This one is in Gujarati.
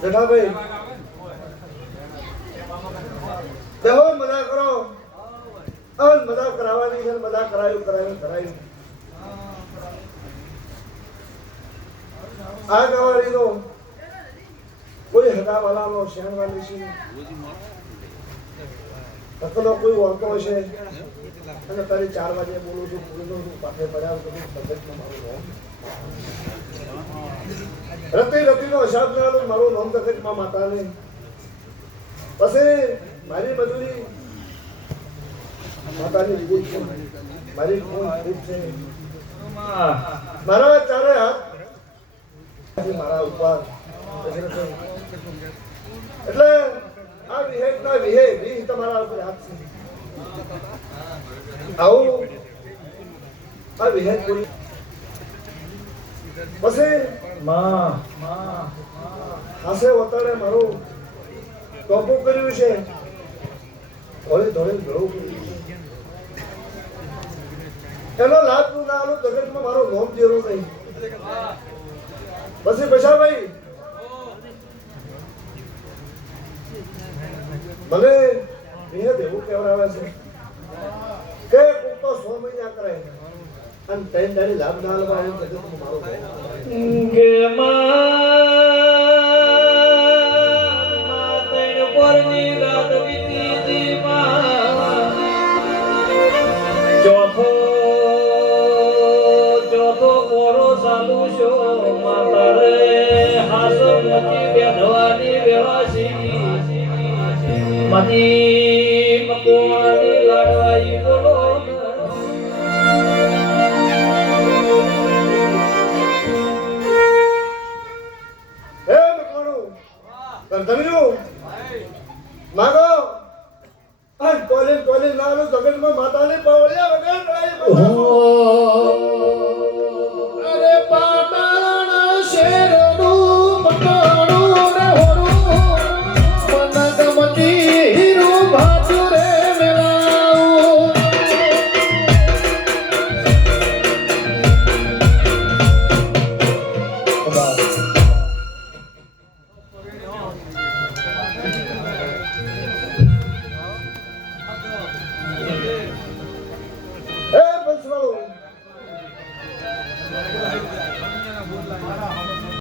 જેઠાભાઈ દેહો મજા કરો અન મજા કરાવવાની છે મજા કરાયું આ ગવારી તો કોઈ હગા વાલાનો શેણવાની છે તકલો કોઈ વાંકો હશે અને તારી 4 વાગે બોલું છું પૂરું છું પાછે પડ્યા તો પદ્ધતિમાં મારું નામ રતિનો હિસાબ લેવાનો મારું નામ તકમાં માતાને પછી મારી મજૂરી માતાની ભૂલ છે મારી ભૂલ છે મારા 4 હાથ મારા ઉપર એટલે આ વિહેકના વિહ તમારા ઉપર હાથ છે આવું આ વિહેક પૂરી પછી હાસે વતાડે મારું ટોપું કર્યું છે ધોળી ગળું એનો લાભ નું ના આલું જગતમાં મારો નોમ દેરો નહીં પછી બશાભાઈ ભલે વિહેદ એવું કહેવાય છે કે કોક તો 100 મહિના કરે અને 3 દાડી લાભ ના આલવા જગતમાં મારો કે માતણ પરની રાત બીતી દીમાં ચોથો ઓરો ચાલુ છો માતારે હાસ નથી બેધવાની વેવાસી મની મકોવાની લાડવાઈ બોલો માગો અને ટોલે ના જગતમાં માતાને પાવળ્યા વગર